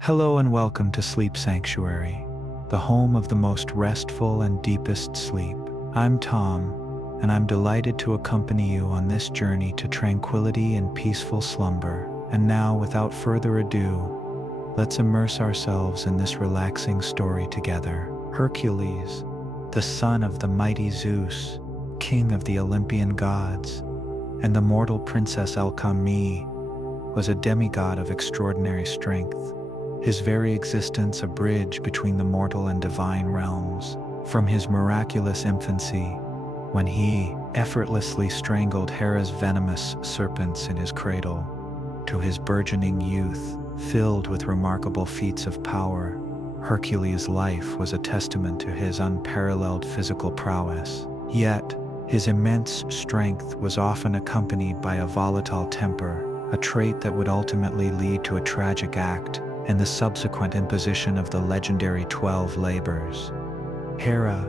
Hello and welcome to Sleep Sanctuary, the home of the most restful and deepest sleep. I'm Tom, and I'm delighted to accompany you on this journey to tranquility and peaceful slumber. And now, without further ado, let's immerse ourselves in this relaxing story together. Hercules, the son of the mighty Zeus, king of the Olympian gods, and the mortal princess Alcmene, was a demigod of extraordinary strength. His very existence a bridge between the mortal and divine realms. From his miraculous infancy, when he effortlessly strangled Hera's venomous serpents in his cradle, to his burgeoning youth, filled with remarkable feats of power, Hercules' life was a testament to his unparalleled physical prowess. Yet, his immense strength was often accompanied by a volatile temper, a trait that would ultimately lead to a tragic act and the subsequent imposition of the legendary 12 labors. Hera,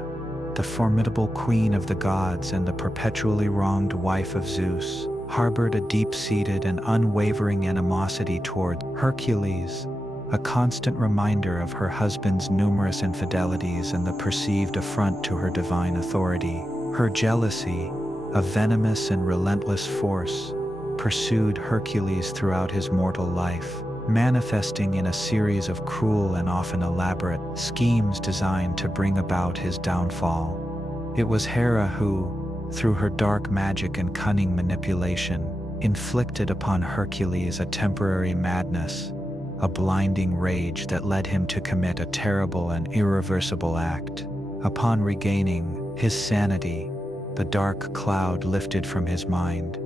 the formidable queen of the gods and the perpetually wronged wife of Zeus, harbored a deep-seated and unwavering animosity toward Hercules, a constant reminder of her husband's numerous infidelities and the perceived affront to her divine authority. Her jealousy, a venomous and relentless force, pursued Hercules throughout his mortal life, manifesting in a series of cruel and often elaborate schemes designed to bring about his downfall. It was Hera who, through her dark magic and cunning manipulation, inflicted upon Hercules a temporary madness, a blinding rage that led him to commit a terrible and irreversible act. Upon regaining his sanity, the dark cloud lifted from his mind.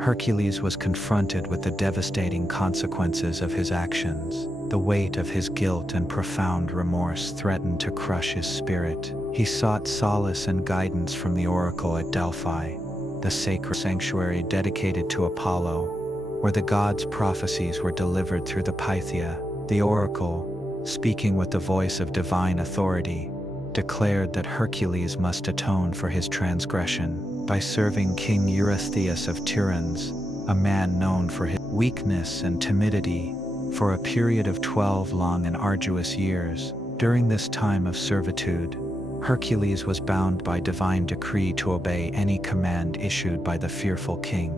Hercules was confronted with the devastating consequences of his actions. The weight of his guilt and profound remorse threatened to crush his spirit. He sought solace and guidance from the oracle at Delphi, the sacred sanctuary dedicated to Apollo, where the gods' prophecies were delivered through the Pythia. The oracle, speaking with the voice of divine authority, declared that Hercules must atone for his transgression by serving King Eurystheus of Tiryns, a man known for his weakness and timidity, for a period of 12 long and arduous years. During this time of servitude, Hercules was bound by divine decree to obey any command issued by the fearful king,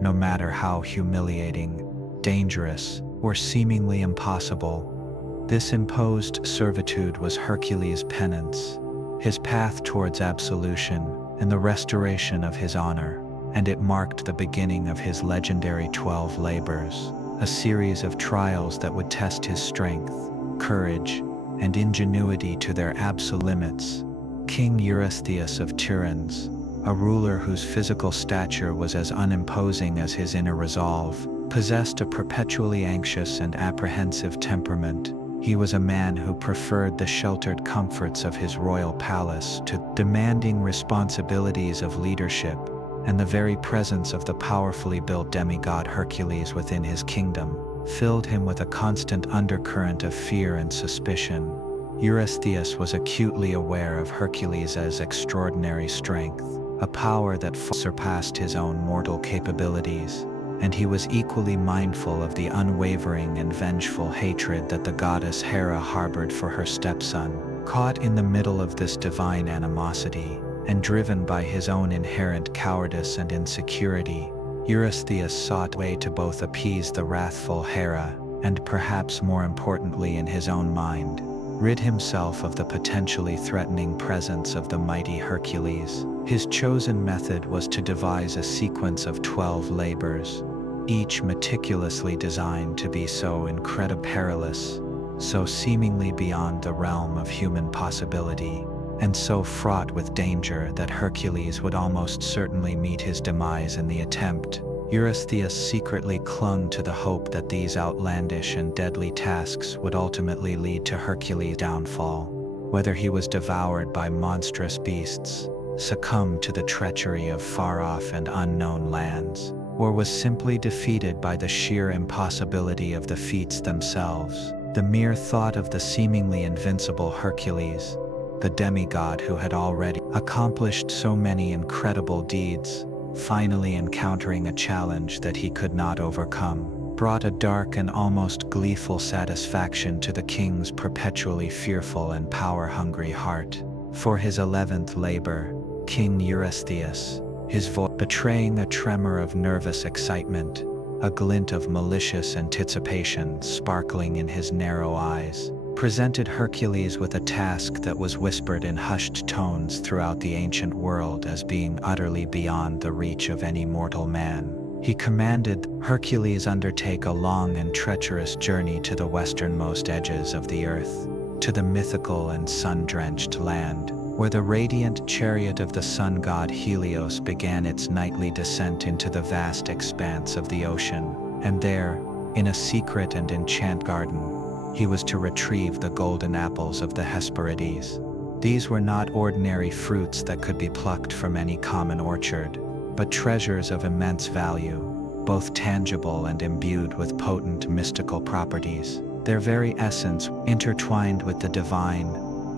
no matter how humiliating, dangerous, or seemingly impossible. This imposed servitude was Hercules' penance, his path towards absolution and the restoration of his honor, and it marked the beginning of his legendary 12 labors, a series of trials that would test his strength, courage, and ingenuity to their absolute limits. King Eurystheus of Tiryns, a ruler whose physical stature was as unimposing as his inner resolve, possessed a perpetually anxious and apprehensive temperament. He was a man who preferred the sheltered comforts of his royal palace to demanding responsibilities of leadership, and the very presence of the powerfully built demigod Hercules within his kingdom filled him with a constant undercurrent of fear and suspicion. Eurystheus was acutely aware of Hercules' extraordinary strength, a power that surpassed his own mortal capabilities, and he was equally mindful of the unwavering and vengeful hatred that the goddess Hera harbored for her stepson. Caught in the middle of this divine animosity, and driven by his own inherent cowardice and insecurity, Eurystheus sought a way to both appease the wrathful Hera, and perhaps more importantly in his own mind, rid himself of the potentially threatening presence of the mighty Hercules. His chosen method was to devise a sequence of 12 labors, each meticulously designed to be so incredibly perilous, so seemingly beyond the realm of human possibility, and so fraught with danger that Hercules would almost certainly meet his demise in the attempt. Eurystheus secretly clung to the hope that these outlandish and deadly tasks would ultimately lead to Hercules' downfall, whether he was devoured by monstrous beasts, succumbed to the treachery of far-off and unknown lands, or was simply defeated by the sheer impossibility of the feats themselves. The mere thought of the seemingly invincible Hercules, the demigod who had already accomplished so many incredible deeds, finally encountering a challenge that he could not overcome, brought a dark and almost gleeful satisfaction to the king's perpetually fearful and power-hungry heart. For his 11th labor, King Eurystheus, his voice betraying a tremor of nervous excitement, a glint of malicious anticipation sparkling in his narrow eyes, presented Hercules with a task that was whispered in hushed tones throughout the ancient world as being utterly beyond the reach of any mortal man. He commanded Hercules undertake a long and treacherous journey to the westernmost edges of the earth, to the mythical and sun-drenched land, where the radiant chariot of the sun god Helios began its nightly descent into the vast expanse of the ocean, and there, in a secret and enchanted garden, he was to retrieve the golden apples of the Hesperides. These were not ordinary fruits that could be plucked from any common orchard, but treasures of immense value, both tangible and imbued with potent mystical properties, their very essence intertwined with the divine,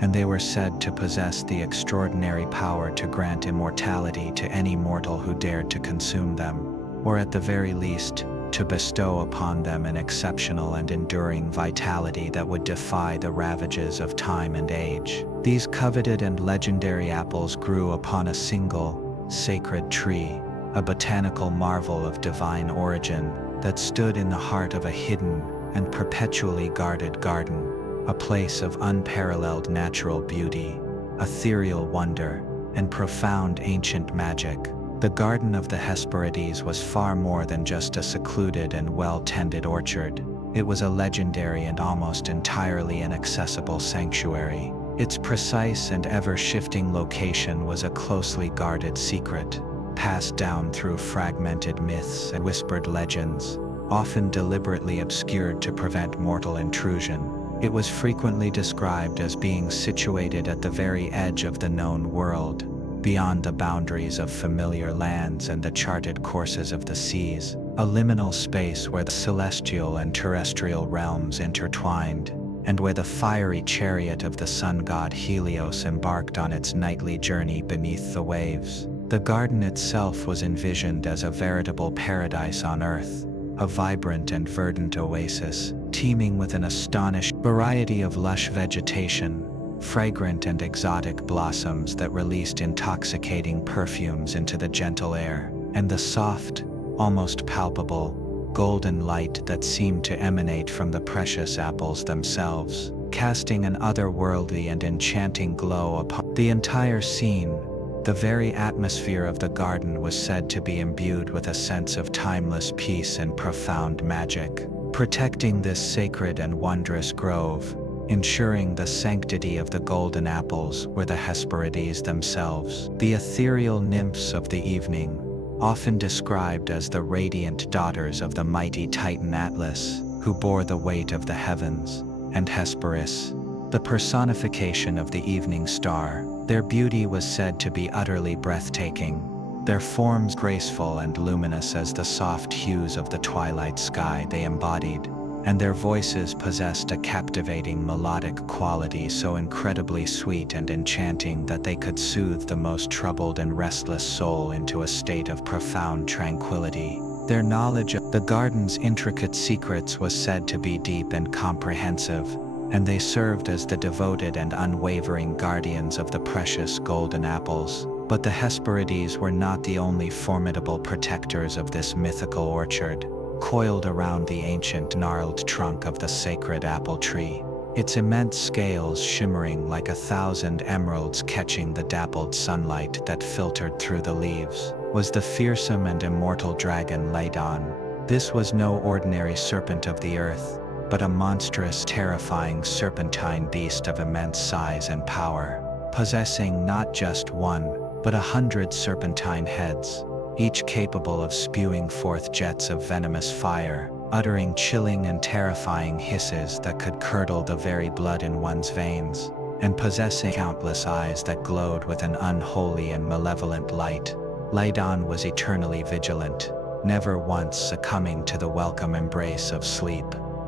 and they were said to possess the extraordinary power to grant immortality to any mortal who dared to consume them, or at the very least, to bestow upon them an exceptional and enduring vitality that would defy the ravages of time and age. These coveted and legendary apples grew upon a single, sacred tree, a botanical marvel of divine origin that stood in the heart of a hidden and perpetually guarded garden, a place of unparalleled natural beauty, ethereal wonder, and profound ancient magic. The Garden of the Hesperides was far more than just a secluded and well-tended orchard. It was a legendary and almost entirely inaccessible sanctuary. Its precise and ever-shifting location was a closely guarded secret, passed down through fragmented myths and whispered legends, often deliberately obscured to prevent mortal intrusion. It was frequently described as being situated at the very edge of the known world, beyond the boundaries of familiar lands and the charted courses of the seas, a liminal space where the celestial and terrestrial realms intertwined, and where the fiery chariot of the sun god Helios embarked on its nightly journey beneath the waves. The garden itself was envisioned as a veritable paradise on earth, a vibrant and verdant oasis, teeming with an astonishing variety of lush vegetation, fragrant and exotic blossoms that released intoxicating perfumes into the gentle air, and the soft, almost palpable, golden light that seemed to emanate from the precious apples themselves, casting an otherworldly and enchanting glow upon the entire scene. The very atmosphere of the garden was said to be imbued with a sense of timeless peace and profound magic, protecting this sacred and wondrous grove, ensuring the sanctity of the golden apples were the Hesperides themselves, the ethereal nymphs of the evening, often described as the radiant daughters of the mighty Titan Atlas, who bore the weight of the heavens, and Hesperus, the personification of the evening star. Their beauty was said to be utterly breathtaking, their forms graceful and luminous as the soft hues of the twilight sky they embodied, and their voices possessed a captivating melodic quality so incredibly sweet and enchanting that they could soothe the most troubled and restless soul into a state of profound tranquility. Their knowledge of the garden's intricate secrets was said to be deep and comprehensive, and they served as the devoted and unwavering guardians of the precious golden apples. But the Hesperides were not the only formidable protectors of this mythical orchard, coiled around the ancient gnarled trunk of the sacred apple tree, its immense scales shimmering like 1,000 emeralds catching the dappled sunlight that filtered through the leaves, was the fearsome and immortal dragon Ladon. This was no ordinary serpent of the earth, but a monstrous, terrifying serpentine beast of immense size and power, possessing not just one, but 100 serpentine heads, each capable of spewing forth jets of venomous fire, uttering chilling and terrifying hisses that could curdle the very blood in one's veins, and possessing countless eyes that glowed with an unholy and malevolent light. Ladon was eternally vigilant, never once succumbing to the welcome embrace of sleep,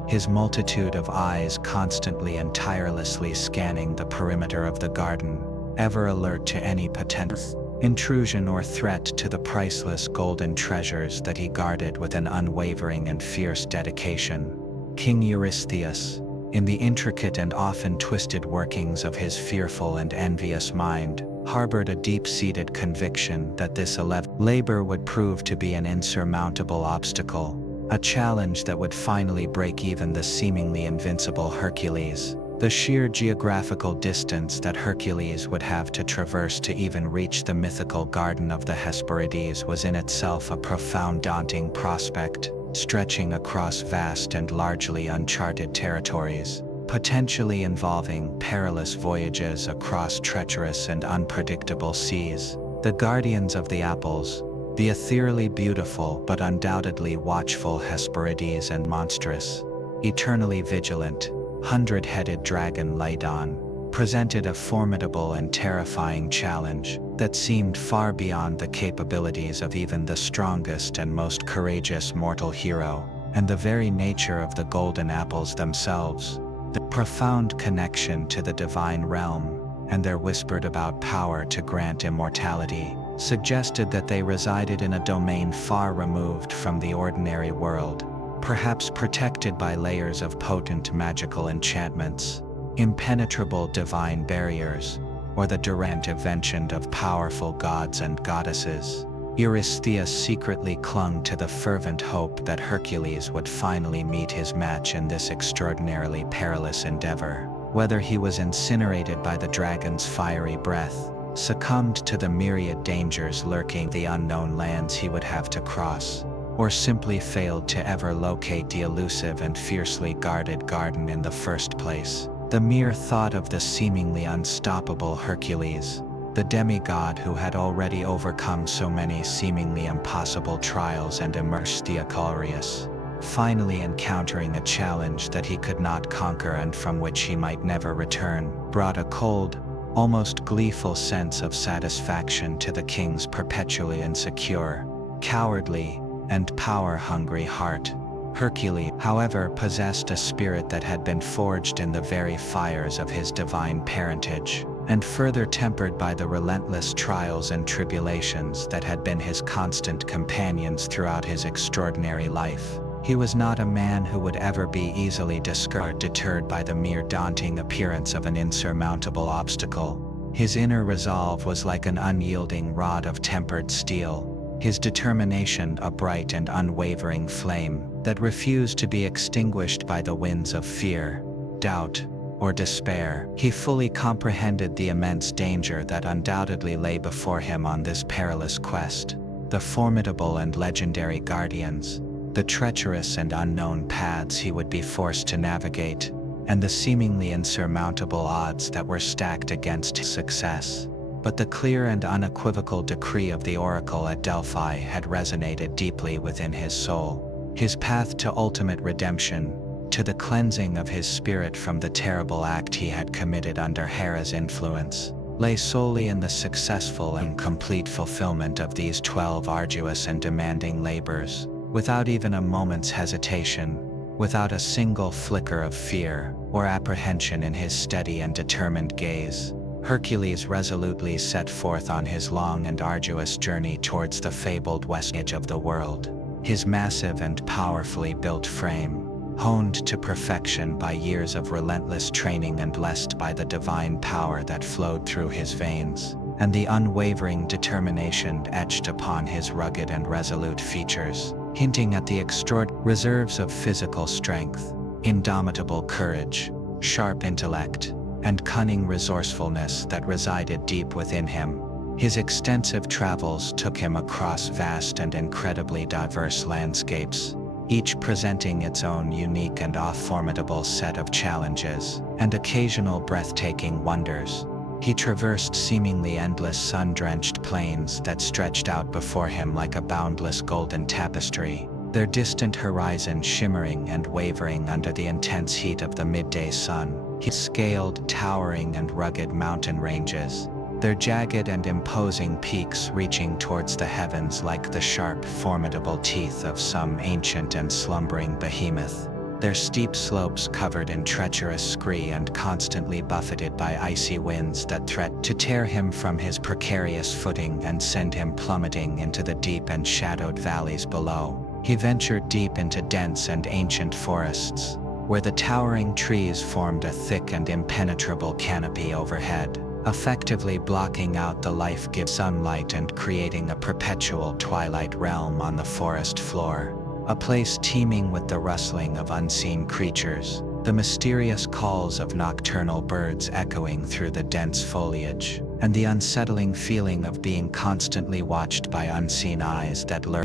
his multitude of eyes constantly and tirelessly scanning the perimeter of the garden, ever alert to any potential intrusion or threat to the priceless golden treasures that he guarded with an unwavering and fierce dedication. King Eurystheus, in the intricate and often twisted workings of his fearful and envious mind, harbored a deep-seated conviction that this labor would prove to be an insurmountable obstacle, a challenge that would finally break even the seemingly invincible Hercules. The sheer geographical distance that Hercules would have to traverse to even reach the mythical garden of the Hesperides was in itself a profound, daunting prospect, stretching across vast and largely uncharted territories, potentially involving perilous voyages across treacherous and unpredictable seas. The guardians of the apples, the ethereally beautiful but undoubtedly watchful Hesperides and monstrous, eternally vigilant, hundred-headed dragon Ladon, presented a formidable and terrifying challenge that seemed far beyond the capabilities of even the strongest and most courageous mortal hero, and the very nature of the golden apples themselves, the profound connection to the divine realm, and their whispered about power to grant immortality, suggested that they resided in a domain far removed from the ordinary world, perhaps protected by layers of potent magical enchantments, impenetrable divine barriers, or the direct intervention of powerful gods and goddesses. Eurystheus secretly clung to the fervent hope that Hercules would finally meet his match in this extraordinarily perilous endeavor. Whether he was incinerated by the dragon's fiery breath, succumbed to the myriad dangers lurking in the unknown lands he would have to cross, or simply failed to ever locate the elusive and fiercely guarded garden in the first place, the mere thought of the seemingly unstoppable Hercules, the demigod who had already overcome so many seemingly impossible trials and immersed the Hercules, finally encountering a challenge that he could not conquer and from which he might never return, brought a cold, almost gleeful sense of satisfaction to the king's perpetually insecure, cowardly, and power-hungry heart. Hercules, however, possessed a spirit that had been forged in the very fires of his divine parentage, and further tempered by the relentless trials and tribulations that had been his constant companions throughout his extraordinary life. He was not a man who would ever be easily discouraged or deterred by the mere daunting appearance of an insurmountable obstacle. His inner resolve was like an unyielding rod of tempered steel, his determination a bright and unwavering flame that refused to be extinguished by the winds of fear, doubt, or despair. He fully comprehended the immense danger that undoubtedly lay before him on this perilous quest, the formidable and legendary guardians, the treacherous and unknown paths he would be forced to navigate, and the seemingly insurmountable odds that were stacked against his success. But the clear and unequivocal decree of the oracle at Delphi had resonated deeply within his soul. His path to ultimate redemption, to the cleansing of his spirit from the terrible act he had committed under Hera's influence, lay solely in the successful and complete fulfillment of these 12 arduous and demanding labors. Without even a moment's hesitation, without a single flicker of fear or apprehension in his steady and determined gaze, Hercules resolutely set forth on his long and arduous journey towards the fabled west edge of the world. His massive and powerfully built frame, honed to perfection by years of relentless training and blessed by the divine power that flowed through his veins, and the unwavering determination etched upon his rugged and resolute features, hinting at the extraordinary reserves of physical strength, indomitable courage, sharp intellect, and cunning resourcefulness that resided deep within him. His extensive travels took him across vast and incredibly diverse landscapes, each presenting its own unique and formidable set of challenges and occasional breathtaking wonders. He traversed seemingly endless sun-drenched plains that stretched out before him like a boundless golden tapestry, their distant horizon shimmering and wavering under the intense heat of the midday sun. He scaled towering and rugged mountain ranges, their jagged and imposing peaks reaching towards the heavens like the sharp, formidable teeth of some ancient and slumbering behemoth. their steep slopes covered in treacherous scree and constantly buffeted by icy winds that threatened to tear him from his precarious footing and send him plummeting into the deep and shadowed valleys below. He ventured deep into dense and ancient forests, where the towering trees formed a thick and impenetrable canopy overhead, effectively blocking out the life-giving sunlight and creating a perpetual twilight realm on the forest floor. A place teeming with the rustling of unseen creatures, the mysterious calls of nocturnal birds echoing through the dense foliage, and the unsettling feeling of being constantly watched by unseen eyes that lurk.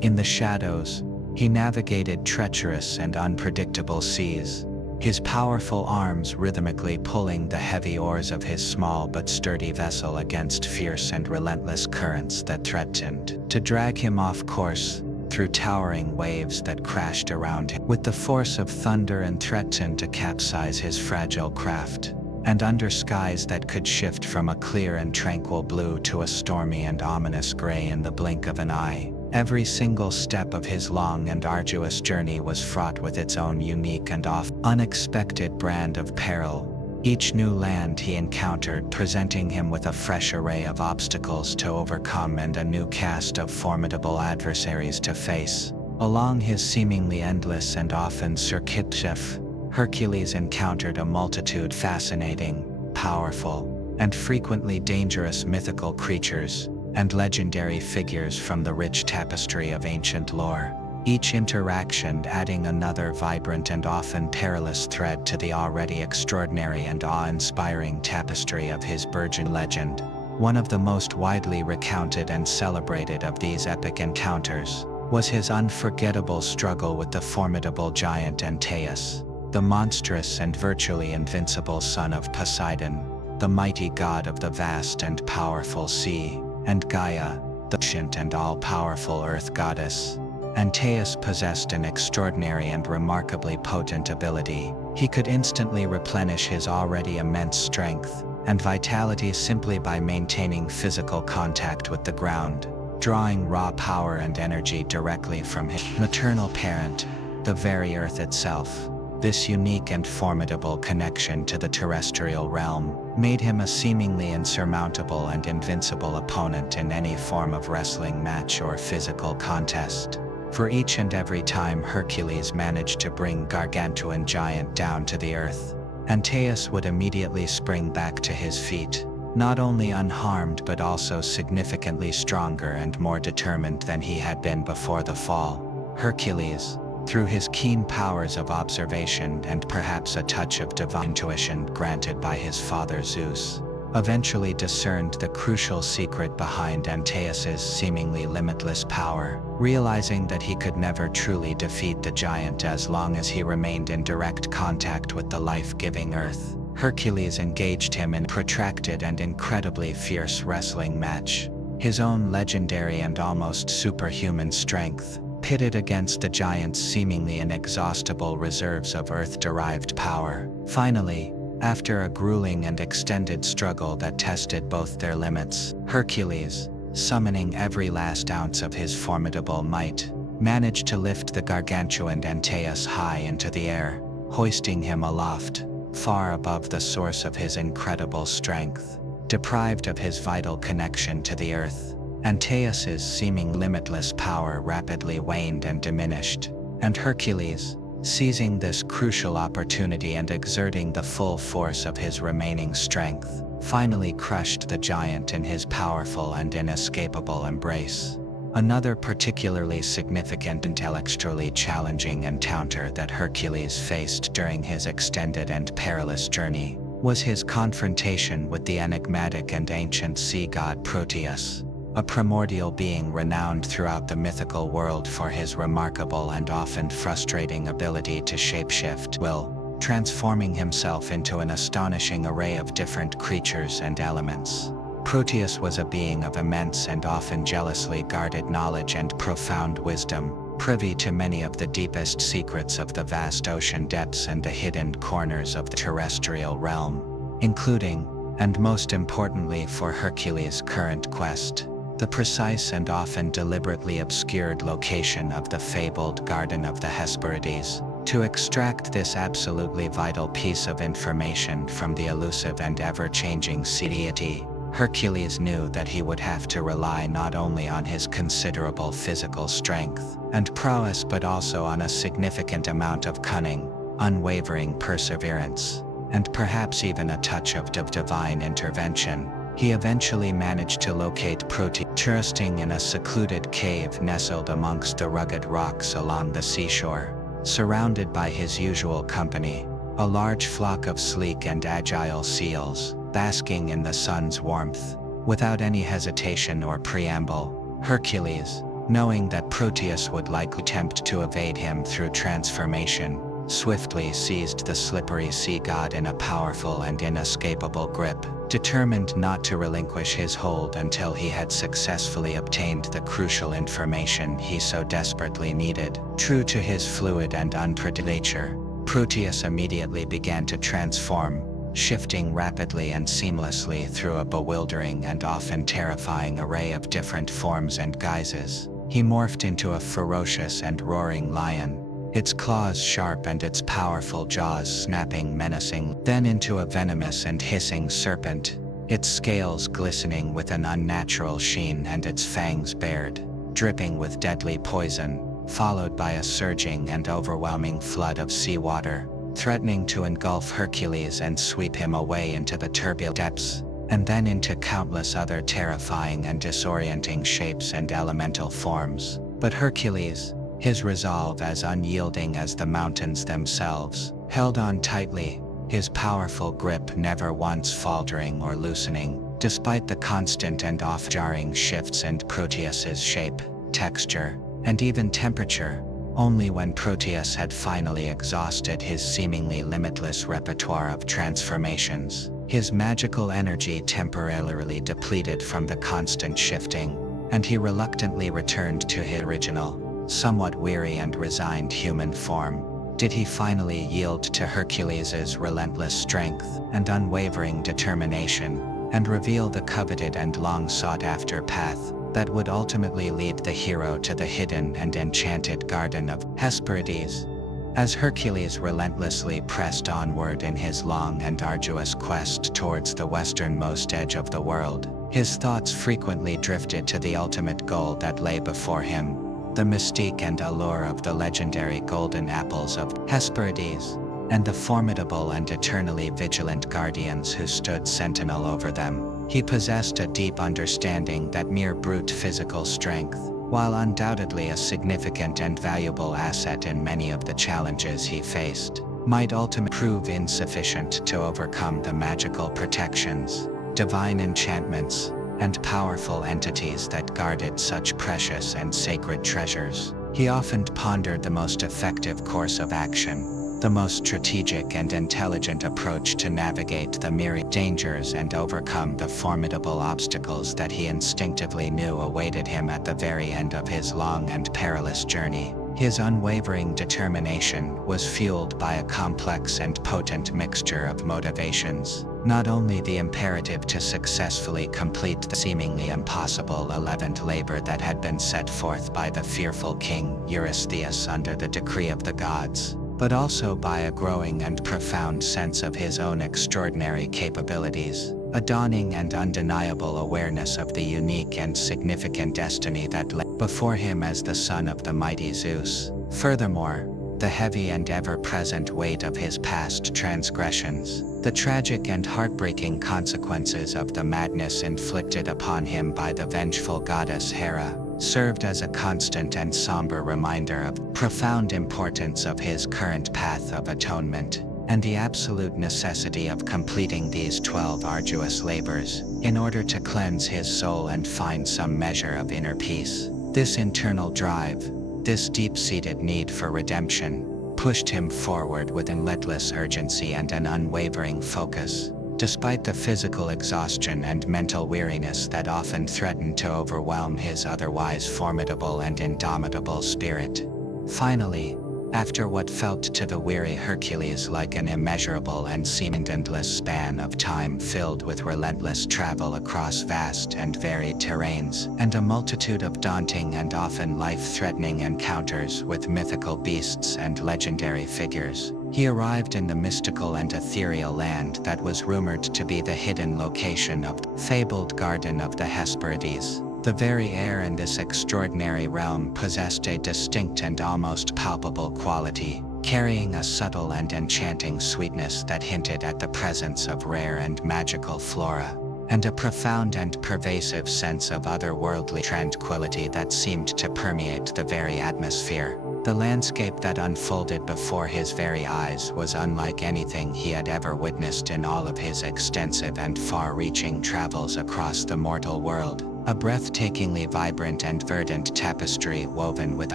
In the shadows, he navigated treacherous and unpredictable seas, his powerful arms rhythmically pulling the heavy oars of his small but sturdy vessel against fierce and relentless currents that threatened to drag him off course through towering waves that crashed around him with the force of thunder and threatened to capsize his fragile craft. And under skies that could shift from a clear and tranquil blue to a stormy and ominous gray in the blink of an eye, every single step of his long and arduous journey was fraught with its own unique and unexpected brand of peril. Each new land he encountered presenting him with a fresh array of obstacles to overcome and a new cast of formidable adversaries to face. Along his seemingly endless and often circuitous, Hercules encountered a multitude fascinating, powerful, and frequently dangerous mythical creatures and legendary figures from the rich tapestry of ancient lore, each interaction adding another vibrant and often perilous thread to the already extraordinary and awe-inspiring tapestry of his burgeoning legend. One of the most widely recounted and celebrated of these epic encounters was his unforgettable struggle with the formidable giant Antaeus, the monstrous and virtually invincible son of Poseidon, the mighty god of the vast and powerful sea, and Gaia, the ancient and all-powerful earth goddess. Antaeus possessed an extraordinary and remarkably potent ability. He could instantly replenish his already immense strength and vitality simply by maintaining physical contact with the ground, drawing raw power and energy directly from his maternal parent, the very earth itself. This unique and formidable connection to the terrestrial realm made him a seemingly insurmountable and invincible opponent in any form of wrestling match or physical contest. For each and every time Hercules managed to bring gargantuan giant down to the earth, Antaeus would immediately spring back to his feet, not only unharmed but also significantly stronger and more determined than he had been before the fall. Hercules, through his keen powers of observation and perhaps a touch of divine intuition granted by his father Zeus, eventually discerned the crucial secret behind Antaeus's seemingly limitless power, realizing that he could never truly defeat the giant as long as he remained in direct contact with the life-giving earth. Hercules engaged him in a protracted and incredibly fierce wrestling match, his own legendary and almost superhuman strength pitted against the giant's seemingly inexhaustible reserves of earth-derived power. Finally, after a grueling and extended struggle that tested both their limits, Hercules, summoning every last ounce of his formidable might, managed to lift the gargantuan Antaeus high into the air, hoisting him aloft, far above the source of his incredible strength. Deprived of his vital connection to the earth, Antaeus's seeming limitless power rapidly waned and diminished, and Hercules, seizing this crucial opportunity and exerting the full force of his remaining strength, finally crushed the giant in his powerful and inescapable embrace. Another particularly significant intellectually challenging encounter that Hercules faced during his extended and perilous journey was his confrontation with the enigmatic and ancient sea god Proteus, a primordial being renowned throughout the mythical world for his remarkable and often frustrating ability to shapeshift will, transforming himself into an astonishing array of different creatures and elements. Proteus was a being of immense and often jealously guarded knowledge and profound wisdom, privy to many of the deepest secrets of the vast ocean depths and the hidden corners of the terrestrial realm, including, and most importantly for Hercules' current quest, the precise and often deliberately obscured location of the fabled Garden of the Hesperides, To extract this absolutely vital piece of information from the elusive and ever-changing deity, Hercules knew that he would have to rely not only on his considerable physical strength and prowess but also on a significant amount of cunning, unwavering perseverance, and perhaps even a touch of divine intervention. He eventually managed to locate Proteus trusting in a secluded cave nestled amongst the rugged rocks along the seashore. Surrounded by his usual company, a large flock of sleek and agile seals, basking in the sun's warmth. Without any hesitation or preamble, Hercules, knowing that Proteus would likely attempt to evade him through transformation, swiftly seized the slippery sea god in a powerful and inescapable grip, determined not to relinquish his hold until he had successfully obtained the crucial information he so desperately needed. True to his fluid and unpredictable nature, Proteus immediately began to transform, shifting rapidly and seamlessly through a bewildering and often terrifying array of different forms and guises. He morphed into a ferocious and roaring lion, its claws sharp and its powerful jaws snapping menacingly, then into a venomous and hissing serpent, its scales glistening with an unnatural sheen and its fangs bared, dripping with deadly poison, followed by a surging and overwhelming flood of seawater, threatening to engulf Hercules and sweep him away into the turbulent depths, and then into countless other terrifying and disorienting shapes and elemental forms. But Hercules, his resolve as unyielding as the mountains themselves, held on tightly, his powerful grip never once faltering or loosening, despite the constant and off-jarring shifts in Proteus's shape, texture, and even temperature. Only when Proteus had finally exhausted his seemingly limitless repertoire of transformations, his magical energy temporarily depleted from the constant shifting, and he reluctantly returned to his original, somewhat weary and resigned human form, did he finally yield to Hercules's relentless strength and unwavering determination, and reveal the coveted and long sought-after path that would ultimately lead the hero to the hidden and enchanted garden of Hesperides. As Hercules relentlessly pressed onward in his long and arduous quest towards the westernmost edge of the world, his thoughts frequently drifted to the ultimate goal that lay before him, the mystique and allure of the legendary golden apples of Hesperides, and the formidable and eternally vigilant guardians who stood sentinel over them. He possessed a deep understanding that mere brute physical strength, while undoubtedly a significant and valuable asset in many of the challenges he faced, might ultimately prove insufficient to overcome the magical protections, divine enchantments, and powerful entities that guarded such precious and sacred treasures. He often pondered the most effective course of action, the most strategic and intelligent approach to navigate the myriad dangers and overcome the formidable obstacles that he instinctively knew awaited him at the very end of his long and perilous journey. His unwavering determination was fueled by a complex and potent mixture of motivations, not only the imperative to successfully complete the seemingly impossible 11th labor that had been set forth by the fearful king Eurystheus under the decree of the gods, but also by a growing and profound sense of his own extraordinary capabilities, a dawning and undeniable awareness of the unique and significant destiny that lay before him as the son of the mighty Zeus. Furthermore, the heavy and ever-present weight of his past transgressions, the tragic and heartbreaking consequences of the madness inflicted upon him by the vengeful goddess Hera, served as a constant and somber reminder of the profound importance of his current path of atonement, and the absolute necessity of completing these 12 arduous labors, in order to cleanse his soul and find some measure of inner peace. This internal drive, this deep-seated need for redemption, pushed him forward with relentless urgency and an unwavering focus, despite the physical exhaustion and mental weariness that often threatened to overwhelm his otherwise formidable and indomitable spirit. Finally, After what felt to the weary Hercules like an immeasurable and seeming endless span of time filled with relentless travel across vast and varied terrains, and a multitude of daunting and often life-threatening encounters with mythical beasts and legendary figures, he arrived in the mystical and ethereal land that was rumored to be the hidden location of the fabled Garden of the Hesperides. The very air in this extraordinary realm possessed a distinct and almost palpable quality, carrying a subtle and enchanting sweetness that hinted at the presence of rare and magical flora, and a profound and pervasive sense of otherworldly tranquility that seemed to permeate the very atmosphere. The landscape that unfolded before his very eyes was unlike anything he had ever witnessed in all of his extensive and far-reaching travels across the mortal world. A breathtakingly vibrant and verdant tapestry woven with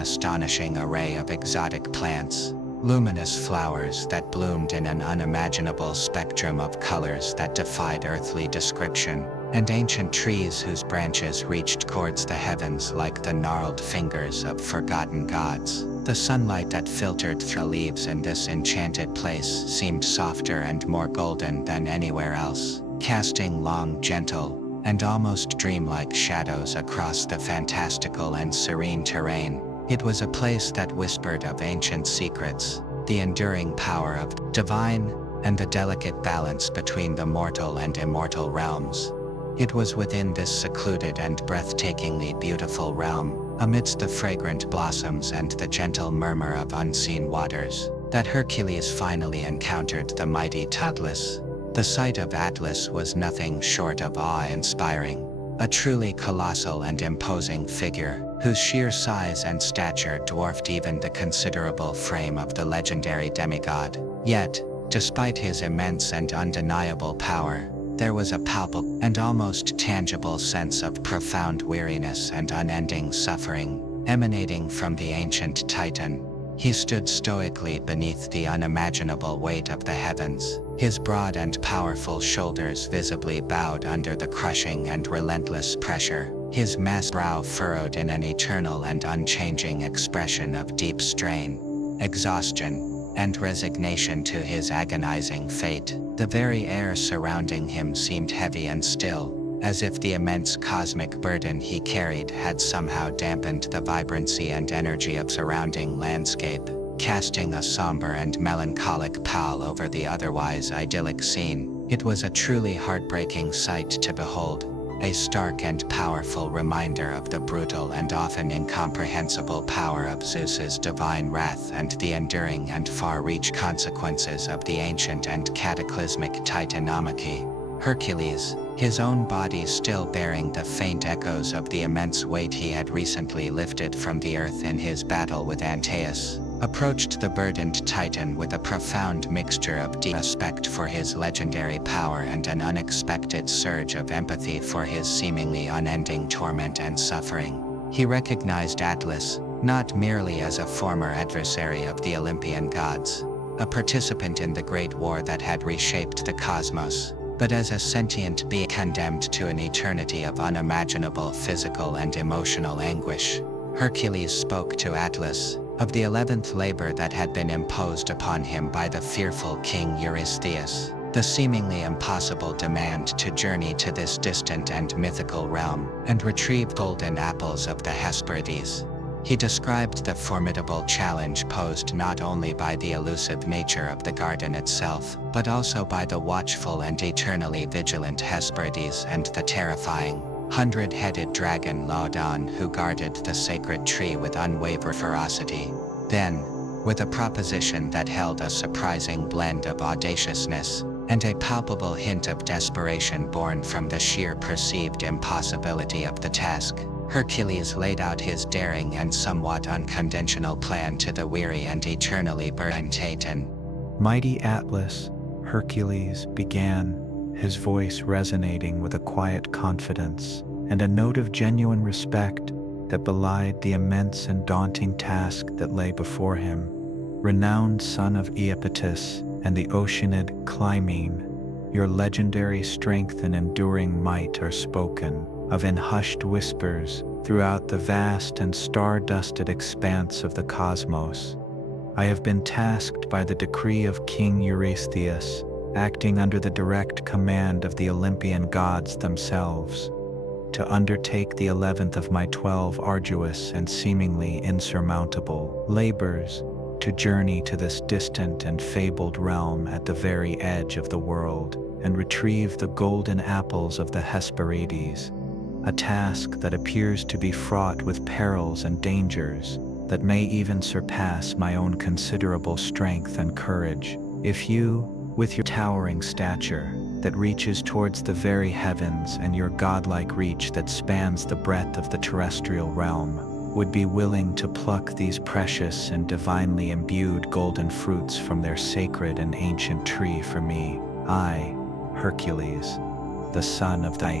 astonishing array of exotic plants, luminous flowers that bloomed in an unimaginable spectrum of colors that defied earthly description, and ancient trees whose branches reached towards the heavens like the gnarled fingers of forgotten gods. The sunlight that filtered through leaves in this enchanted place seemed softer and more golden than anywhere else, casting long, gentle, and almost dreamlike shadows across the fantastical and serene terrain. It was a place that whispered of ancient secrets, the enduring power of divine, and the delicate balance between the mortal and immortal realms. It was within this secluded and breathtakingly beautiful realm, amidst the fragrant blossoms and the gentle murmur of unseen waters, that Hercules finally encountered the mighty Atlas. The sight of Atlas was nothing short of awe-inspiring, a truly colossal and imposing figure, whose sheer size and stature dwarfed even the considerable frame of the legendary demigod. Yet, despite his immense and undeniable power, there was a palpable and almost tangible sense of profound weariness and unending suffering, emanating from the ancient Titan. He stood stoically beneath the unimaginable weight of the heavens, his broad and powerful shoulders visibly bowed under the crushing and relentless pressure, his massive brow furrowed in an eternal and unchanging expression of deep strain, exhaustion, and resignation to his agonizing fate. The very air surrounding him seemed heavy and still, as if the immense cosmic burden he carried had somehow dampened the vibrancy and energy of surrounding landscape, casting a somber and melancholic pall over the otherwise idyllic scene. It was a truly heartbreaking sight to behold, a stark and powerful reminder of the brutal and often incomprehensible power of Zeus's divine wrath and the enduring and far-reaching consequences of the ancient and cataclysmic titanomachy. Hercules, his own body still bearing the faint echoes of the immense weight he had recently lifted from the earth in his battle with Antaeus, approached the burdened Titan with a profound mixture of deep respect for his legendary power and an unexpected surge of empathy for his seemingly unending torment and suffering. He recognized Atlas, not merely as a former adversary of the Olympian gods, a participant in the great war that had reshaped the cosmos, but as a sentient being condemned to an eternity of unimaginable physical and emotional anguish. Hercules spoke to Atlas of the 11th labor that had been imposed upon him by the fearful king Eurystheus, the seemingly impossible demand to journey to this distant and mythical realm and retrieve golden apples of the Hesperides. He described the formidable challenge posed not only by the elusive nature of the garden itself, but also by the watchful and eternally vigilant Hesperides and the terrifying, 100-headed dragon Laodon who guarded the sacred tree with unwavering ferocity. Then, with a proposition that held a surprising blend of audaciousness and a palpable hint of desperation born from the sheer perceived impossibility of the task, Hercules laid out his daring and somewhat unconventional plan to the weary and eternally burdened Titan. Mighty Atlas, Hercules began, his voice resonating with a quiet confidence and a note of genuine respect that belied the immense and daunting task that lay before him. Renowned son of Iapetus and the Oceanid Clymene, your legendary strength and enduring might are spoken of in hushed whispers throughout the vast and star-dusted expanse of the cosmos. I have been tasked by the decree of King Eurystheus, acting under the direct command of the Olympian gods themselves, to undertake the 11th of my 12 arduous and seemingly insurmountable labors, to journey to this distant and fabled realm at the very edge of the world and retrieve the golden apples of the Hesperides, a task that appears to be fraught with perils and dangers that may even surpass my own considerable strength and courage. If you, with your towering stature that reaches towards the very heavens and your godlike reach that spans the breadth of the terrestrial realm, would be willing to pluck these precious and divinely imbued golden fruits from their sacred and ancient tree for me, I, Hercules, the son of thy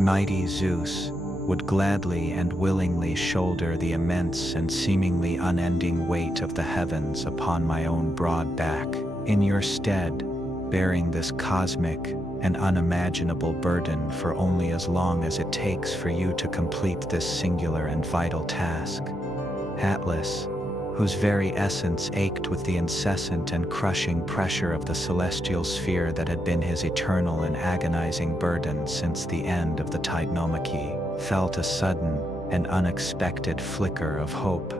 mighty Zeus, would gladly and willingly shoulder the immense and seemingly unending weight of the heavens upon my own broad back, in your stead, bearing this cosmic and unimaginable burden for only as long as it takes for you to complete this singular and vital task. Atlas, whose very essence ached with the incessant and crushing pressure of the celestial sphere that had been his eternal and agonizing burden since the end of the Titanomachy, felt a sudden and unexpected flicker of hope,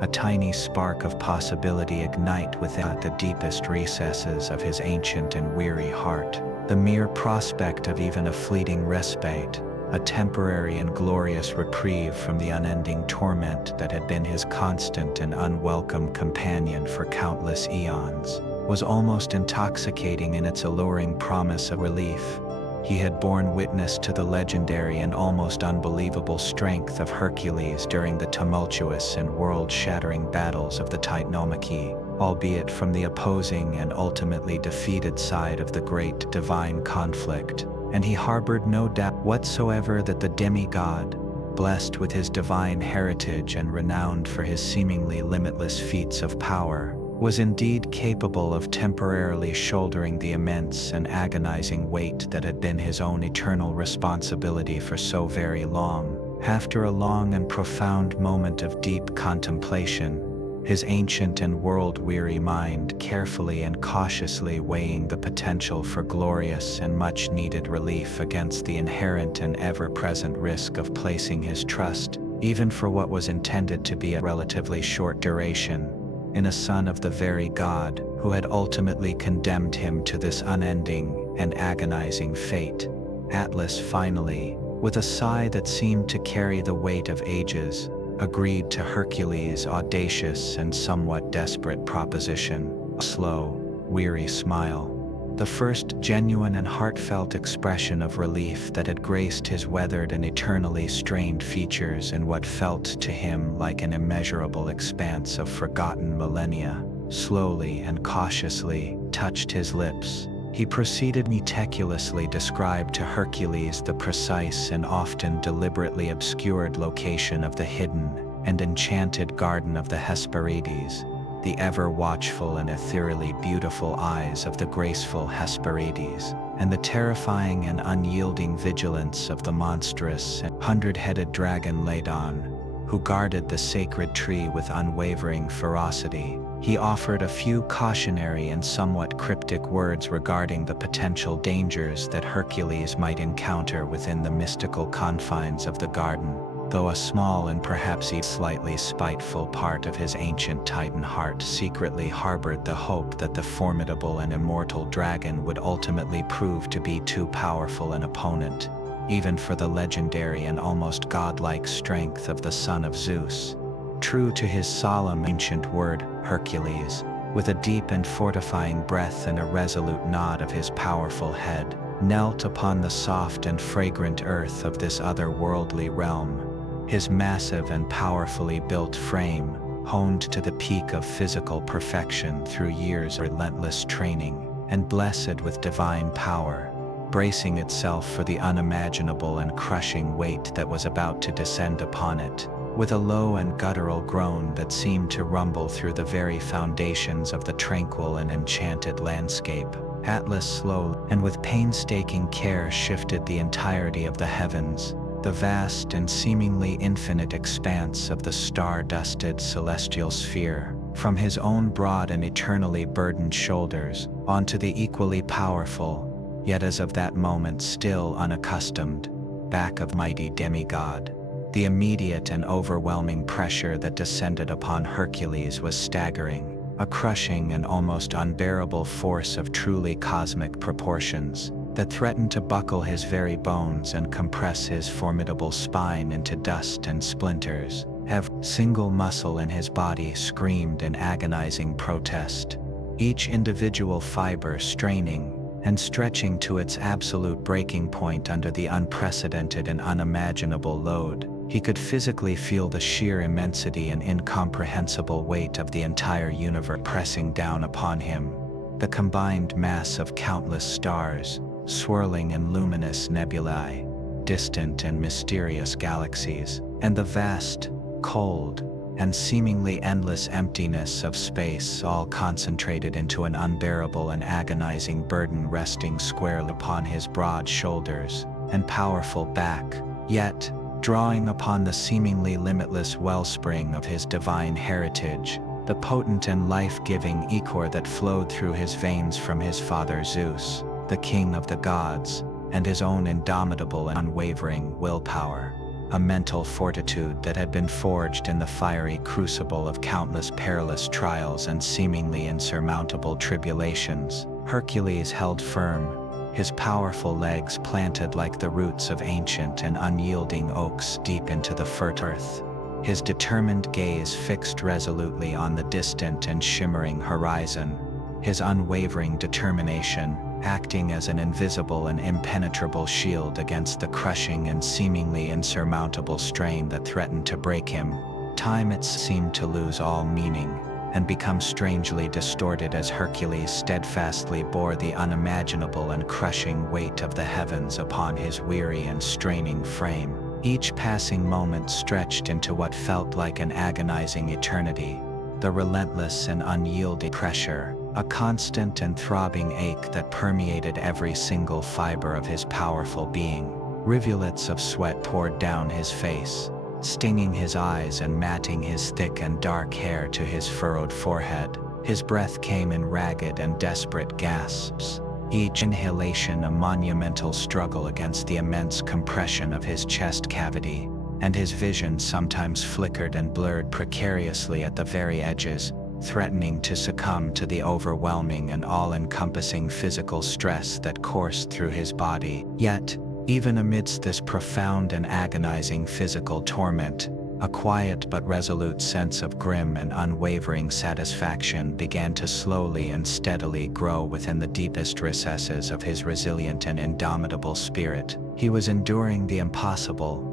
a tiny spark of possibility ignite within the deepest recesses of his ancient and weary heart. The mere prospect of even a fleeting respite, a temporary and glorious reprieve from the unending torment that had been his constant and unwelcome companion for countless eons, was almost intoxicating in its alluring promise of relief. He had borne witness to the legendary and almost unbelievable strength of Hercules during the tumultuous and world-shattering battles of the Titanomachy, albeit from the opposing and ultimately defeated side of the great divine conflict, and he harbored no doubt whatsoever that the demigod, blessed with his divine heritage and renowned for his seemingly limitless feats of power, was indeed capable of temporarily shouldering the immense and agonizing weight that had been his own eternal responsibility for so very long. After a long and profound moment of deep contemplation, his ancient and world-weary mind carefully and cautiously weighing the potential for glorious and much-needed relief against the inherent and ever-present risk of placing his trust, even for what was intended to be a relatively short duration, in a son of the very God who had ultimately condemned him to this unending and agonizing fate, Atlas finally, with a sigh that seemed to carry the weight of ages, agreed to Hercules' audacious and somewhat desperate proposition, a slow, weary smile, the first genuine and heartfelt expression of relief that had graced his weathered and eternally strained features in what felt to him like an immeasurable expanse of forgotten millennia, slowly and cautiously touched his lips. He proceeded meticulously describe to Hercules the precise and often deliberately obscured location of the hidden and enchanted garden of the Hesperides, the ever-watchful and ethereally beautiful eyes of the graceful Hesperides, and the terrifying and unyielding vigilance of the monstrous and hundred-headed dragon Ladon, who guarded the sacred tree with unwavering ferocity. He offered a few cautionary and somewhat cryptic words regarding the potential dangers that Hercules might encounter within the mystical confines of the garden, though a small and perhaps even slightly spiteful part of his ancient Titan heart secretly harbored the hope that the formidable and immortal dragon would ultimately prove to be too powerful an opponent, even for the legendary and almost godlike strength of the son of Zeus. True to his solemn ancient word, Hercules, with a deep and fortifying breath and a resolute nod of his powerful head, knelt upon the soft and fragrant earth of this otherworldly realm, his massive and powerfully built frame, honed to the peak of physical perfection through years of relentless training, and blessed with divine power, bracing itself for the unimaginable and crushing weight that was about to descend upon it. With a low and guttural groan that seemed to rumble through the very foundations of the tranquil and enchanted landscape, Atlas slowly and with painstaking care shifted the entirety of the heavens, the vast and seemingly infinite expanse of the star-dusted celestial sphere, from his own broad and eternally burdened shoulders onto the equally powerful, yet as of that moment still unaccustomed, back of mighty demigod. The immediate and overwhelming pressure that descended upon Hercules was staggering, a crushing and almost unbearable force of truly cosmic proportions that threatened to buckle his very bones and compress his formidable spine into dust and splinters. Every single muscle in his body screamed in agonizing protest, each individual fiber straining and stretching to its absolute breaking point under the unprecedented and unimaginable load. He could physically feel the sheer immensity and incomprehensible weight of the entire universe pressing down upon him. The combined mass of countless stars, swirling in luminous nebulae, distant and mysterious galaxies, and the vast, cold, and seemingly endless emptiness of space, all concentrated into an unbearable and agonizing burden resting squarely upon his broad shoulders and powerful back, yet drawing upon the seemingly limitless wellspring of his divine heritage, the potent and life-giving ichor that flowed through his veins from his father Zeus, the king of the gods, and his own indomitable and unwavering willpower. A mental fortitude that had been forged in the fiery crucible of countless perilous trials and seemingly insurmountable tribulations. Hercules held firm, his powerful legs planted like the roots of ancient and unyielding oaks deep into the fertile earth, his determined gaze fixed resolutely on the distant and shimmering horizon, his unwavering determination acting as an invisible and impenetrable shield against the crushing and seemingly insurmountable strain that threatened to break him. Time it seemed to lose all meaning and become strangely distorted as Hercules steadfastly bore the unimaginable and crushing weight of the heavens upon his weary and straining frame. Each passing moment stretched into what felt like an agonizing eternity, the relentless and unyielding pressure, a constant and throbbing ache that permeated every single fiber of his powerful being. Rivulets of sweat poured down his face, stinging his eyes and matting his thick and dark hair to his furrowed forehead. His breath came in ragged and desperate gasps, each inhalation a monumental struggle against the immense compression of his chest cavity, and his vision sometimes flickered and blurred precariously at the very edges, threatening to succumb to the overwhelming and all-encompassing physical stress that coursed through his body. Yet, even amidst this profound and agonizing physical torment, a quiet but resolute sense of grim and unwavering satisfaction began to slowly and steadily grow within the deepest recesses of his resilient and indomitable spirit. He was enduring the impossible,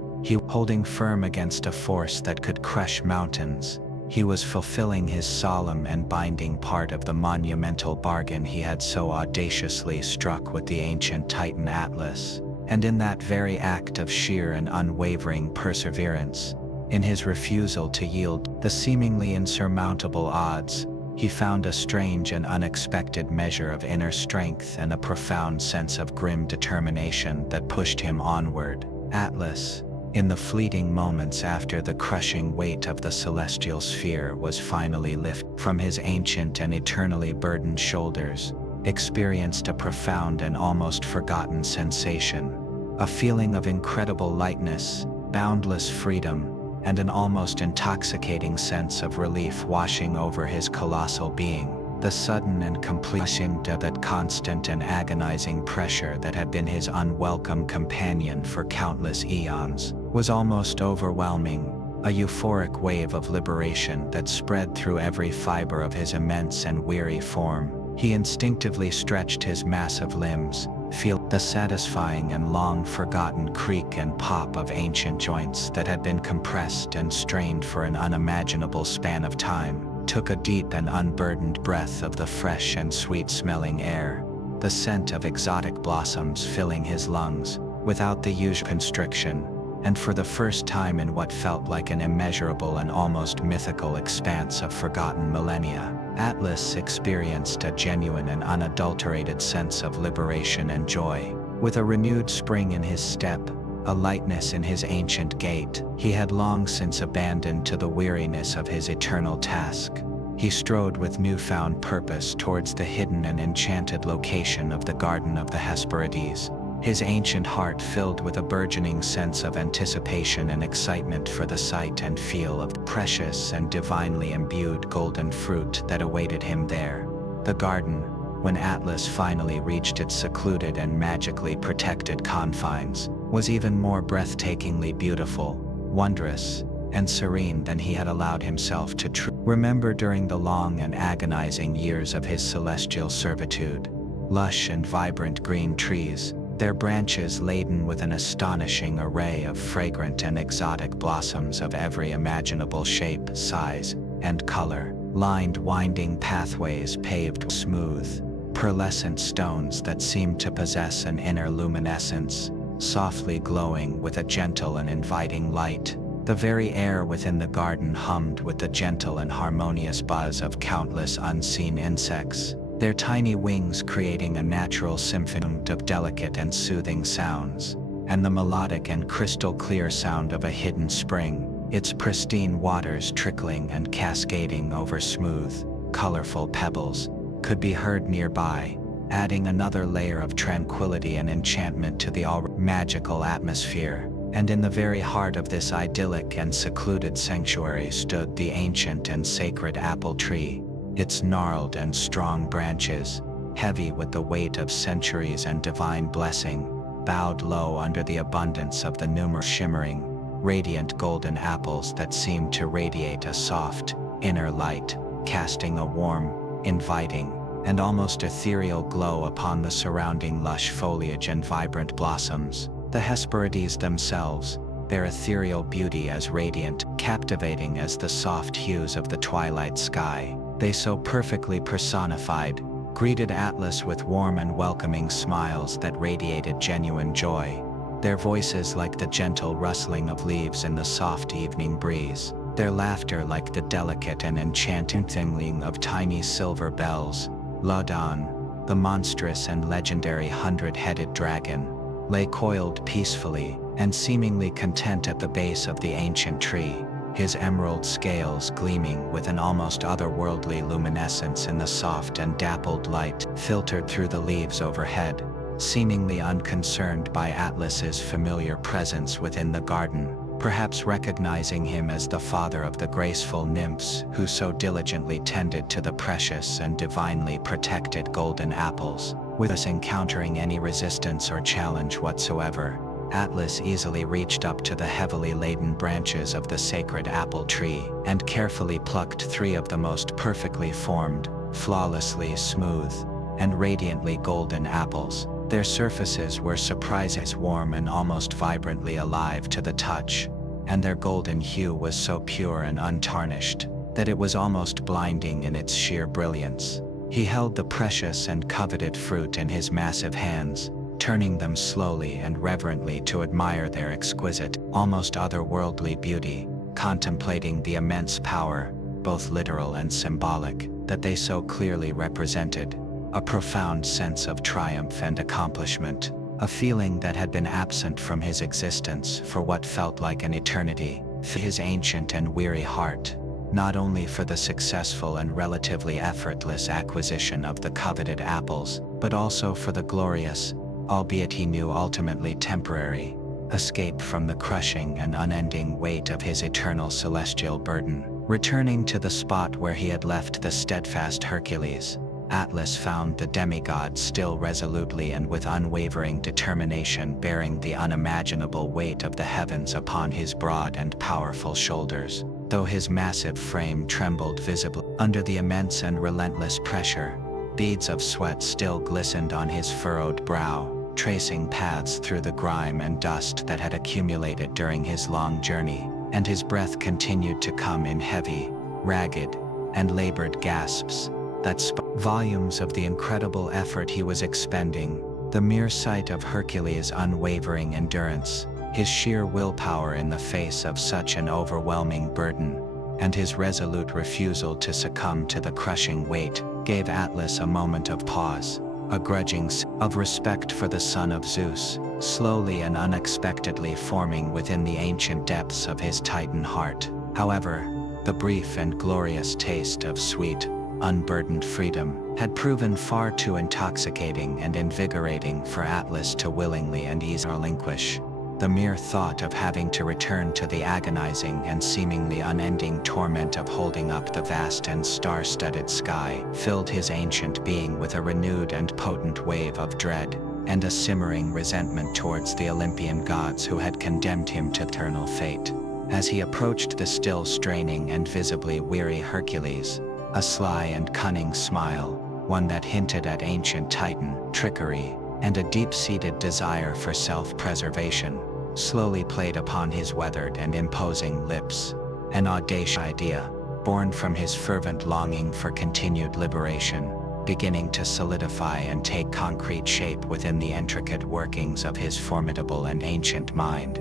holding firm against a force that could crush mountains. He was fulfilling his solemn and binding part of the monumental bargain he had so audaciously struck with the ancient Titan Atlas. And in that very act of sheer and unwavering perseverance, in his refusal to yield the seemingly insurmountable odds, he found a strange and unexpected measure of inner strength and a profound sense of grim determination that pushed him onward. Atlas, in the fleeting moments after the crushing weight of the celestial sphere was finally lifted from his ancient and eternally burdened shoulders, experienced a profound and almost forgotten sensation, a feeling of incredible lightness, boundless freedom, and an almost intoxicating sense of relief washing over his colossal being. The sudden and complete end of that constant and agonizing pressure that had been his unwelcome companion for countless eons was almost overwhelming, a euphoric wave of liberation that spread through every fiber of his immense and weary form. He instinctively stretched his massive limbs, feel the satisfying and long-forgotten creak and pop of ancient joints that had been compressed and strained for an unimaginable span of time, took a deep and unburdened breath of the fresh and sweet-smelling air, the scent of exotic blossoms filling his lungs, without the usual constriction, and for the first time in what felt like an immeasurable and almost mythical expanse of forgotten millennia, Atlas experienced a genuine and unadulterated sense of liberation and joy. With a renewed spring in his step, a lightness in his ancient gait, he had long since abandoned to the weariness of his eternal task. He strode with newfound purpose towards the hidden and enchanted location of the Garden of the Hesperides, his ancient heart filled with a burgeoning sense of anticipation and excitement for the sight and feel of the precious and divinely imbued golden fruit that awaited him there. The garden, when Atlas finally reached its secluded and magically protected confines, was even more breathtakingly beautiful, wondrous, and serene than he had allowed himself to remember during the long and agonizing years of his celestial servitude. Lush and vibrant green trees, their branches laden with an astonishing array of fragrant and exotic blossoms of every imaginable shape, size, and color, lined winding pathways paved with smooth, pearlescent stones that seemed to possess an inner luminescence, softly glowing with a gentle and inviting light. The very air within the garden hummed with the gentle and harmonious buzz of countless unseen insects, their tiny wings creating a natural symphony of delicate and soothing sounds, and the melodic and crystal-clear sound of a hidden spring, its pristine waters trickling and cascading over smooth, colorful pebbles, could be heard nearby, adding another layer of tranquility and enchantment to the already magical atmosphere. And in the very heart of this idyllic and secluded sanctuary stood the ancient and sacred apple tree, its gnarled and strong branches, heavy with the weight of centuries and divine blessing, bowed low under the abundance of the numerous shimmering, radiant golden apples that seemed to radiate a soft, inner light, casting a warm, inviting, and almost ethereal glow upon the surrounding lush foliage and vibrant blossoms. The Hesperides themselves, their ethereal beauty as radiant, captivating as the soft hues of the twilight sky, they so perfectly personified, greeted Atlas with warm and welcoming smiles that radiated genuine joy, their voices like the gentle rustling of leaves in the soft evening breeze, their laughter like the delicate and enchanting tingling of tiny silver bells. Ladon, the monstrous and legendary 100-headed dragon, lay coiled peacefully and seemingly content at the base of the ancient tree, his emerald scales gleaming with an almost otherworldly luminescence in the soft and dappled light filtered through the leaves overhead, seemingly unconcerned by Atlas's familiar presence within the garden, perhaps recognizing him as the father of the graceful nymphs who so diligently tended to the precious and divinely protected golden apples. Without us encountering any resistance or challenge whatsoever, Atlas easily reached up to the heavily laden branches of the sacred apple tree and carefully plucked 3 of the most perfectly formed, flawlessly smooth, and radiantly golden apples. Their surfaces were surprisingly warm and almost vibrantly alive to the touch, and their golden hue was so pure and untarnished that it was almost blinding in its sheer brilliance. He held the precious and coveted fruit in his massive hands, turning them slowly and reverently to admire their exquisite, almost otherworldly beauty, contemplating the immense power, both literal and symbolic, that they so clearly represented. A profound sense of triumph and accomplishment, a feeling that had been absent from his existence for what felt like an eternity, filled his ancient and weary heart, not only for the successful and relatively effortless acquisition of the coveted apples, but also for the glorious, albeit he knew ultimately temporary, escape from the crushing and unending weight of his eternal celestial burden. Returning to the spot where he had left the steadfast Hercules, Atlas found the demigod still resolutely and with unwavering determination bearing the unimaginable weight of the heavens upon his broad and powerful shoulders, though his massive frame trembled visibly under the immense and relentless pressure. Beads of sweat still glistened on his furrowed brow, tracing paths through the grime and dust that had accumulated during his long journey, and his breath continued to come in heavy, ragged, and labored gasps that spoke volumes of the incredible effort he was expending. The mere sight of Hercules' unwavering endurance, his sheer willpower in the face of such an overwhelming burden, and his resolute refusal to succumb to the crushing weight, gave Atlas a moment of pause, a grudging sense of respect for the son of Zeus, slowly and unexpectedly forming within the ancient depths of his Titan heart. However, The brief and glorious taste of sweet, unburdened freedom had proven far too intoxicating and invigorating for Atlas to willingly and easily relinquish. The mere thought of having to return to the agonizing and seemingly unending torment of holding up the vast and star-studded sky filled his ancient being with a renewed and potent wave of dread, and a simmering resentment towards the Olympian gods who had condemned him to eternal fate. As he approached the still straining and visibly weary Hercules, a sly and cunning smile, one that hinted at ancient Titan trickery, and a deep-seated desire for self-preservation, slowly played upon his weathered and imposing lips. An audacious idea, born from his fervent longing for continued liberation, beginning to solidify and take concrete shape within the intricate workings of his formidable and ancient mind.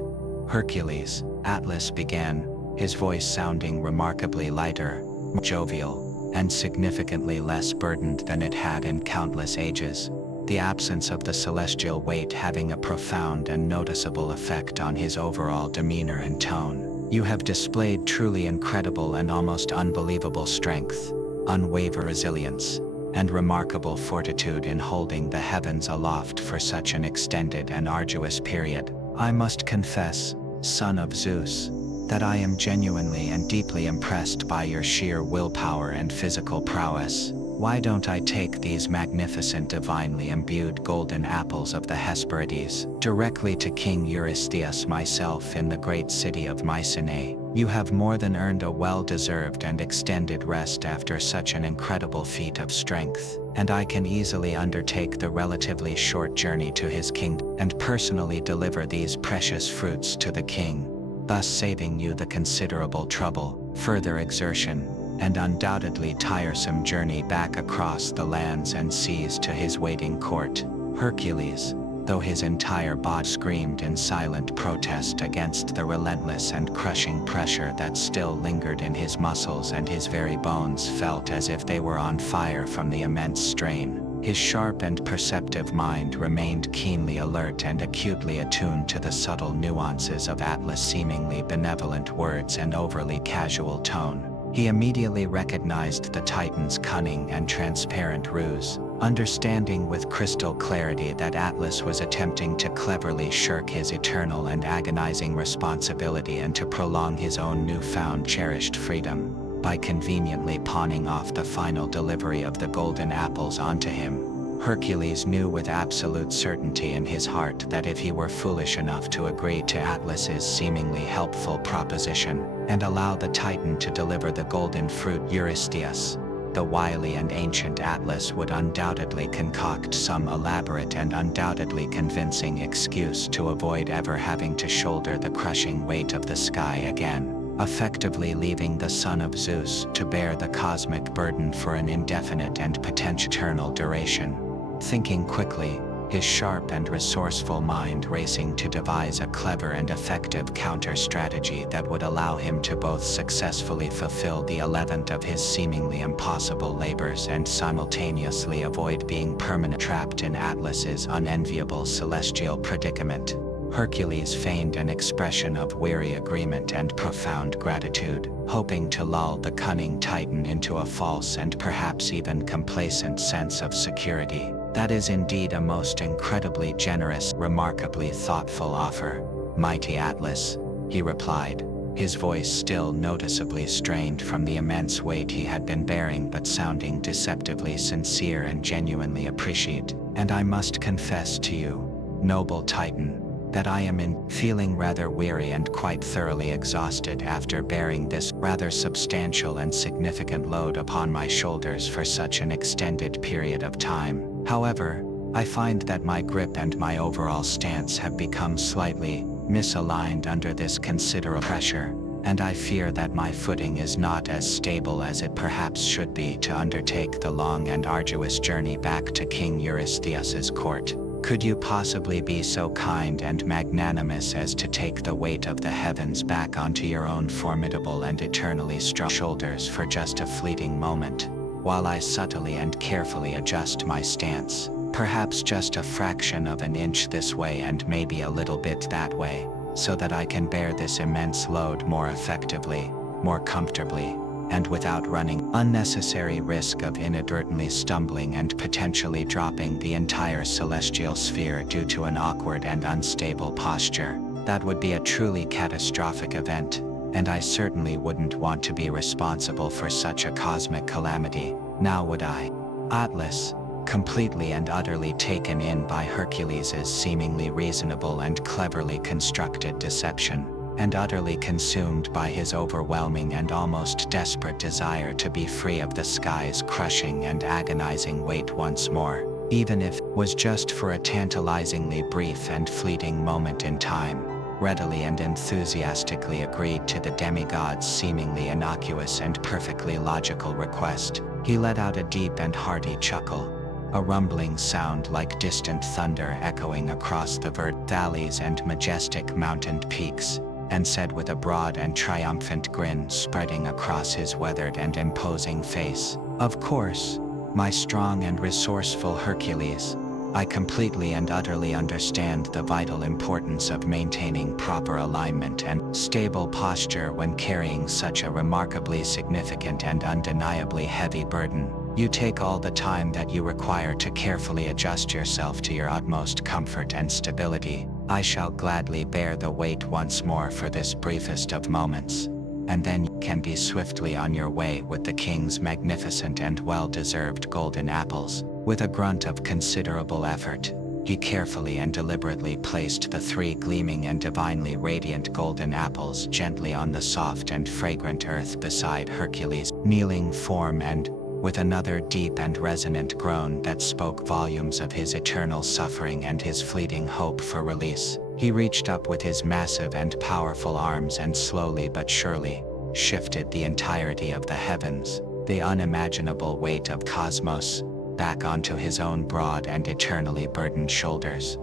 "Hercules," Atlas began, his voice sounding remarkably lighter, more jovial, and significantly less burdened than it had in countless ages, the absence of the celestial weight having a profound and noticeable effect on his overall demeanor and tone. "You have displayed truly incredible and almost unbelievable strength, unwavering resilience, and remarkable fortitude in holding the heavens aloft for such an extended and arduous period. I must confess, son of Zeus, that I am genuinely and deeply impressed by your sheer willpower and physical prowess. Why don't I take these magnificent divinely imbued golden apples of the Hesperides directly to King Eurystheus myself in the great city of Mycenae? You have more than earned a well-deserved and extended rest after such an incredible feat of strength, and I can easily undertake the relatively short journey to his kingdom and personally deliver these precious fruits to the king, thus saving you the considerable trouble, further exertion, and undoubtedly tiresome journey back across the lands and seas to his waiting court." Hercules, though his entire body screamed in silent protest against the relentless and crushing pressure that still lingered in his muscles, and his very bones felt as if they were on fire from the immense strain. His sharp and perceptive mind remained keenly alert and acutely attuned to the subtle nuances of Atlas' seemingly benevolent words and overly casual tone. He immediately recognized the Titan's cunning and transparent ruse, understanding with crystal clarity that Atlas was attempting to cleverly shirk his eternal and agonizing responsibility and to prolong his own newfound cherished freedom, by conveniently pawning off the final delivery of the golden apples onto him. Hercules knew with absolute certainty in his heart that if he were foolish enough to agree to Atlas's seemingly helpful proposition, and allow the Titan to deliver the golden fruit Eurystheus, the wily and ancient Atlas would undoubtedly concoct some elaborate and undoubtedly convincing excuse to avoid ever having to shoulder the crushing weight of the sky again, effectively leaving the son of Zeus to bear the cosmic burden for an indefinite and potential eternal duration. Thinking quickly, his sharp and resourceful mind racing to devise a clever and effective counter-strategy that would allow him to both successfully fulfill the 11th of his seemingly impossible labors and simultaneously avoid being permanently trapped in Atlas's unenviable celestial predicament. Hercules feigned an expression of weary agreement and profound gratitude, hoping to lull the cunning Titan into a false and perhaps even complacent sense of security. "That is indeed a most incredibly generous, remarkably thoughtful offer, mighty Atlas," he replied, his voice still noticeably strained from the immense weight he had been bearing but sounding deceptively sincere and genuinely appreciative. "And I must confess to you, noble Titan, that I am feeling rather weary and quite thoroughly exhausted after bearing this rather substantial and significant load upon my shoulders for such an extended period of time. However, I find that my grip and my overall stance have become slightly misaligned under this considerable pressure, and I fear that my footing is not as stable as it perhaps should be to undertake the long and arduous journey back to King Eurystheus's court. Could you possibly be so kind and magnanimous as to take the weight of the heavens back onto your own formidable and eternally strong shoulders for just a fleeting moment, while I subtly and carefully adjust my stance, perhaps just a fraction of an inch this way and maybe a little bit that way, so that I can bear this immense load more effectively?" more comfortably, and without running unnecessary risk of inadvertently stumbling and potentially dropping the entire celestial sphere due to an awkward and unstable posture. That would be a truly catastrophic event, and I certainly wouldn't want to be responsible for such a cosmic calamity, now would I? Atlas, completely and utterly taken in by Hercules' seemingly reasonable and cleverly constructed deception, and utterly consumed by his overwhelming and almost desperate desire to be free of the sky's crushing and agonizing weight once more, even if it was just for a tantalizingly brief and fleeting moment in time, readily and enthusiastically agreed to the demigod's seemingly innocuous and perfectly logical request. He let out a deep and hearty chuckle, a rumbling sound like distant thunder echoing across the verdant valleys and majestic mountained peaks, and said with a broad and triumphant grin spreading across his weathered and imposing face, "Of course, my strong and resourceful Hercules, I completely and utterly understand the vital importance of maintaining proper alignment and stable posture when carrying such a remarkably significant and undeniably heavy burden. You take all the time that you require to carefully adjust yourself to your utmost comfort and stability. I shall gladly bear the weight once more for this briefest of moments, and then you can be swiftly on your way with the king's magnificent and well-deserved golden apples." With a grunt of considerable effort, he carefully and deliberately placed the 3 gleaming and divinely radiant golden apples gently on the soft and fragrant earth beside Hercules' kneeling form, and, with another deep and resonant groan that spoke volumes of his eternal suffering and his fleeting hope for release, he reached up with his massive and powerful arms and slowly but surely shifted the entirety of the heavens, the unimaginable weight of cosmos, back onto his own broad and eternally burdened shoulders.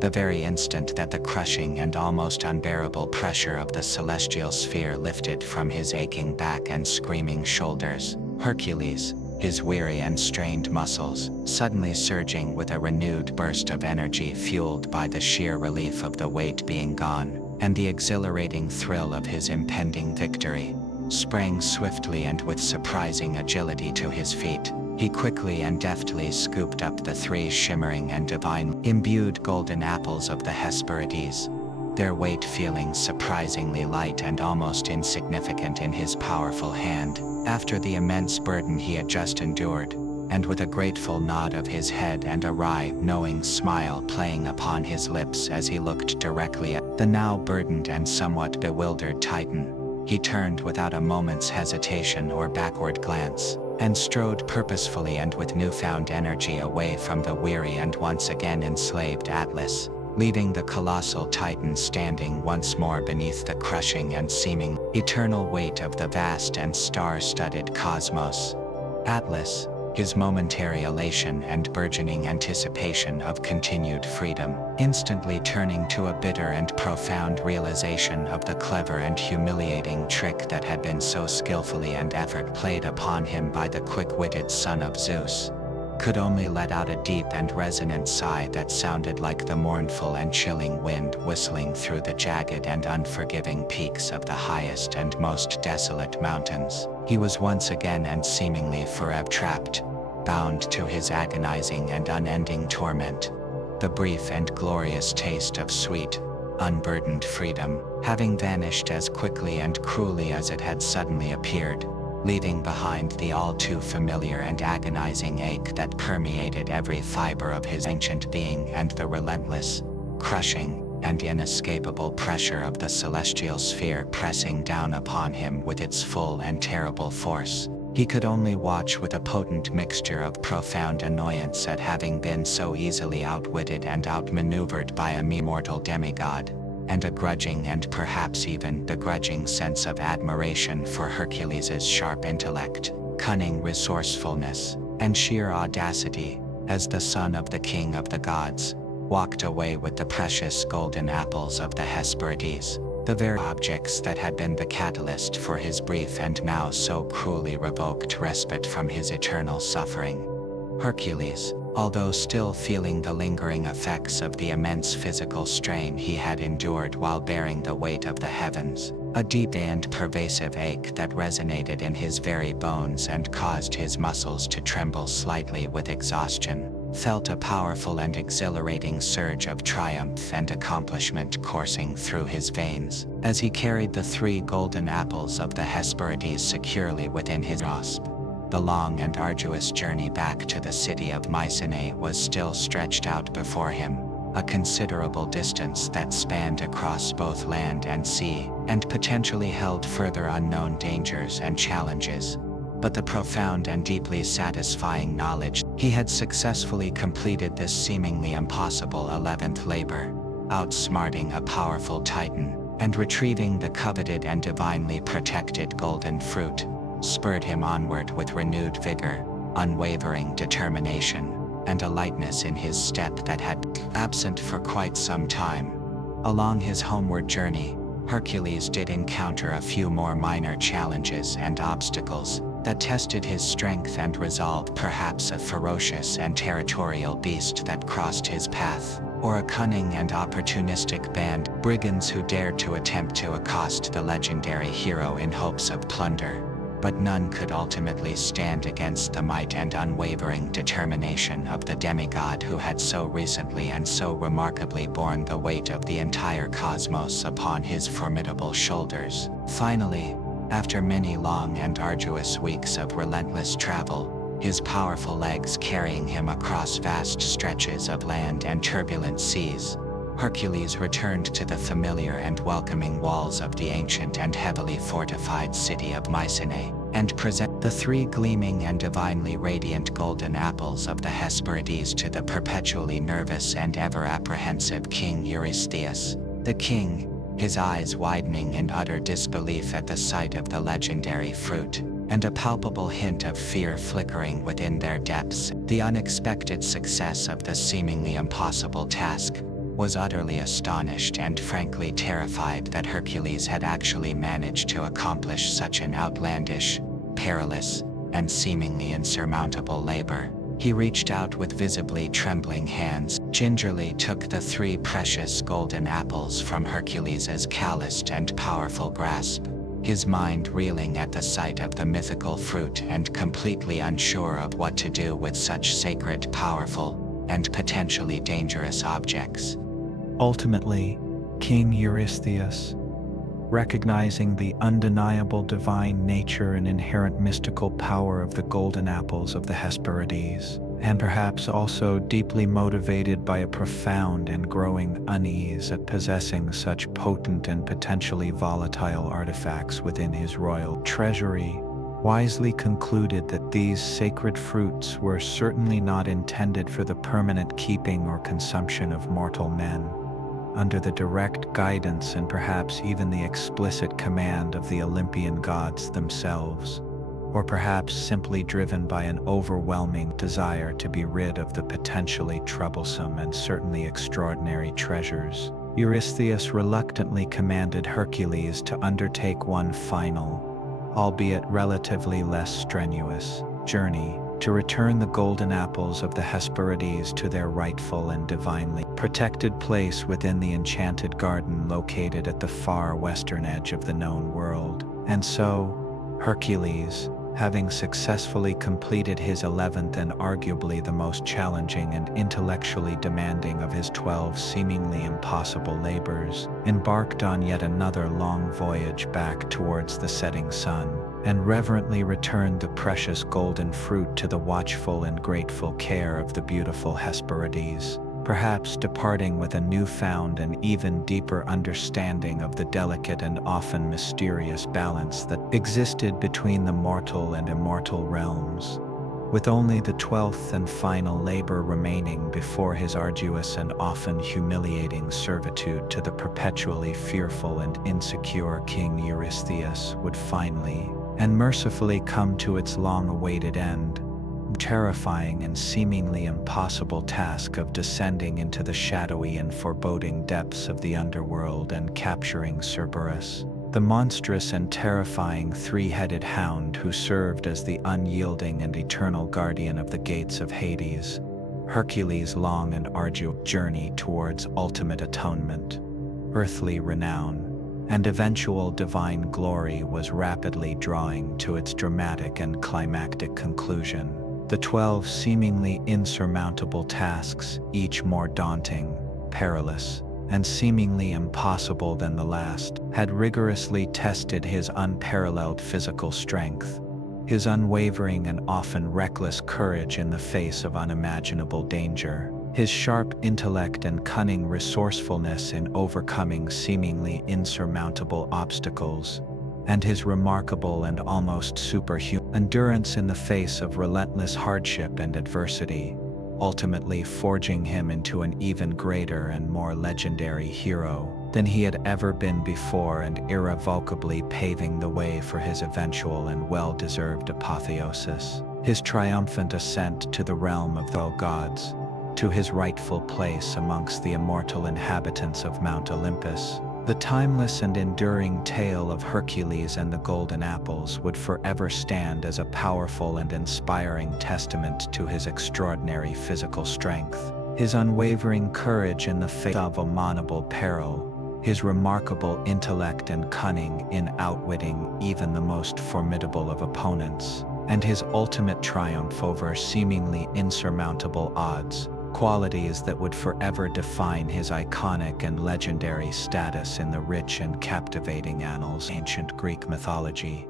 The very instant that the crushing and almost unbearable pressure of the celestial sphere lifted from his aching back and screaming shoulders, Hercules, his weary and strained muscles suddenly surging with a renewed burst of energy fueled by the sheer relief of the weight being gone, and the exhilarating thrill of his impending victory, sprang swiftly and with surprising agility to his feet. He quickly and deftly scooped up the 3 shimmering and divine imbued golden apples of the Hesperides, their weight feeling surprisingly light and almost insignificant in his powerful hand, after the immense burden he had just endured, and with a grateful nod of his head and a wry, knowing smile playing upon his lips as he looked directly at the now burdened and somewhat bewildered Titan, he turned without a moment's hesitation or backward glance, and strode purposefully and with newfound energy away from the weary and once again enslaved Atlas, leaving the colossal Titan standing once more beneath the crushing and seeming eternal weight of the vast and star-studded cosmos. Atlas, his momentary elation and burgeoning anticipation of continued freedom, instantly turning to a bitter and profound realization of the clever and humiliating trick that had been so skillfully and effort played upon him by the quick-witted son of Zeus, could only let out a deep and resonant sigh that sounded like the mournful and chilling wind whistling through the jagged and unforgiving peaks of the highest and most desolate mountains. He was once again and seemingly forever trapped, bound to his agonizing and unending torment. The brief and glorious taste of sweet, unburdened freedom, having vanished as quickly and cruelly as it had suddenly appeared, leaving behind the all-too-familiar and agonizing ache that permeated every fiber of his ancient being and the relentless, crushing, and inescapable pressure of the celestial sphere pressing down upon him with its full and terrible force. He could only watch with a potent mixture of profound annoyance at having been so easily outwitted and outmaneuvered by a mere mortal demigod, and a grudging and perhaps even begrudging sense of admiration for Hercules' sharp intellect, cunning resourcefulness, and sheer audacity, as the son of the king of the gods walked away with the precious golden apples of the Hesperides, the very objects that had been the catalyst for his brief and now so cruelly revoked respite from his eternal suffering. Hercules, although still feeling the lingering effects of the immense physical strain he had endured while bearing the weight of the heavens. A deep and pervasive ache that resonated in his very bones and caused his muscles to tremble slightly with exhaustion, felt a powerful and exhilarating surge of triumph and accomplishment coursing through his veins, as he carried the 3 golden apples of the Hesperides securely within his grasp. The long and arduous journey back to the city of Mycenae was still stretched out before him, a considerable distance that spanned across both land and sea, and potentially held further unknown dangers and challenges. But the profound and deeply satisfying knowledge he had successfully completed this seemingly impossible 11th labor, outsmarting a powerful titan, and retrieving the coveted and divinely protected golden fruit, spurred him onward with renewed vigor, unwavering determination, and a lightness in his step that had been absent for quite some time. Along his homeward journey, Hercules did encounter a few more minor challenges and obstacles that tested his strength and resolve, perhaps a ferocious and territorial beast that crossed his path, or a cunning and opportunistic band of brigands who dared to attempt to accost the legendary hero in hopes of plunder. But none could ultimately stand against the might and unwavering determination of the demigod who had so recently and so remarkably borne the weight of the entire cosmos upon his formidable shoulders. Finally, after many long and arduous weeks of relentless travel, his powerful legs carrying him across vast stretches of land and turbulent seas, Hercules returned to the familiar and welcoming walls of the ancient and heavily fortified city of Mycenae, and presented the 3 gleaming and divinely radiant golden apples of the Hesperides to the perpetually nervous and ever-apprehensive King Eurystheus. The king, his eyes widening in utter disbelief at the sight of the legendary fruit, and a palpable hint of fear flickering within their depths, the unexpected success of the seemingly impossible task, was utterly astonished and frankly terrified that Hercules had actually managed to accomplish such an outlandish, perilous, and seemingly insurmountable labor. He reached out with visibly trembling hands, gingerly took the 3 precious golden apples from Hercules' calloused and powerful grasp, his mind reeling at the sight of the mythical fruit and completely unsure of what to do with such sacred, powerful, and potentially dangerous objects. Ultimately, King Eurystheus, recognizing the undeniable divine nature and inherent mystical power of the golden apples of the Hesperides, and perhaps also deeply motivated by a profound and growing unease at possessing such potent and potentially volatile artifacts within his royal treasury, wisely concluded that these sacred fruits were certainly not intended for the permanent keeping or consumption of mortal men. Under the direct guidance and perhaps even the explicit command of the Olympian gods themselves, or perhaps simply driven by an overwhelming desire to be rid of the potentially troublesome and certainly extraordinary treasures, Eurystheus reluctantly commanded Hercules to undertake one final, albeit relatively less strenuous, journey to return the golden apples of the Hesperides to their rightful and divinely protected place within the enchanted garden located at the far western edge of the known world. And so, Hercules, having successfully completed his 11th and arguably the most challenging and intellectually demanding of his 12 seemingly impossible labors, embarked on yet another long voyage back towards the setting sun, and reverently returned the precious golden fruit to the watchful and grateful care of the beautiful Hesperides, perhaps departing with a newfound and even deeper understanding of the delicate and often mysterious balance that existed between the mortal and immortal realms. With only the 12th and final labor remaining before his arduous and often humiliating servitude to the perpetually fearful and insecure King Eurystheus would finally and mercifully come to its long-awaited end, terrifying and seemingly impossible task of descending into the shadowy and foreboding depths of the underworld and capturing Cerberus, the monstrous and terrifying 3-headed hound who served as the unyielding and eternal guardian of the gates of Hades. Hercules' long and arduous journey towards ultimate atonement, earthly renown, and eventual divine glory was rapidly drawing to its dramatic and climactic conclusion. The 12 seemingly insurmountable tasks, each more daunting, perilous, and seemingly impossible than the last, had rigorously tested his unparalleled physical strength, his unwavering and often reckless courage in the face of unimaginable danger, his sharp intellect and cunning resourcefulness in overcoming seemingly insurmountable obstacles, and his remarkable and almost superhuman endurance in the face of relentless hardship and adversity, ultimately forging him into an even greater and more legendary hero than he had ever been before, and irrevocably paving the way for his eventual and well-deserved apotheosis, his triumphant ascent to the realm of the gods, to his rightful place amongst the immortal inhabitants of Mount Olympus. The timeless and enduring tale of Hercules and the Golden Apples would forever stand as a powerful and inspiring testament to his extraordinary physical strength, his unwavering courage in the face of insurmountable peril, his remarkable intellect and cunning in outwitting even the most formidable of opponents, and his ultimate triumph over seemingly insurmountable odds, qualities that would forever define his iconic and legendary status in the rich and captivating annals of ancient Greek mythology.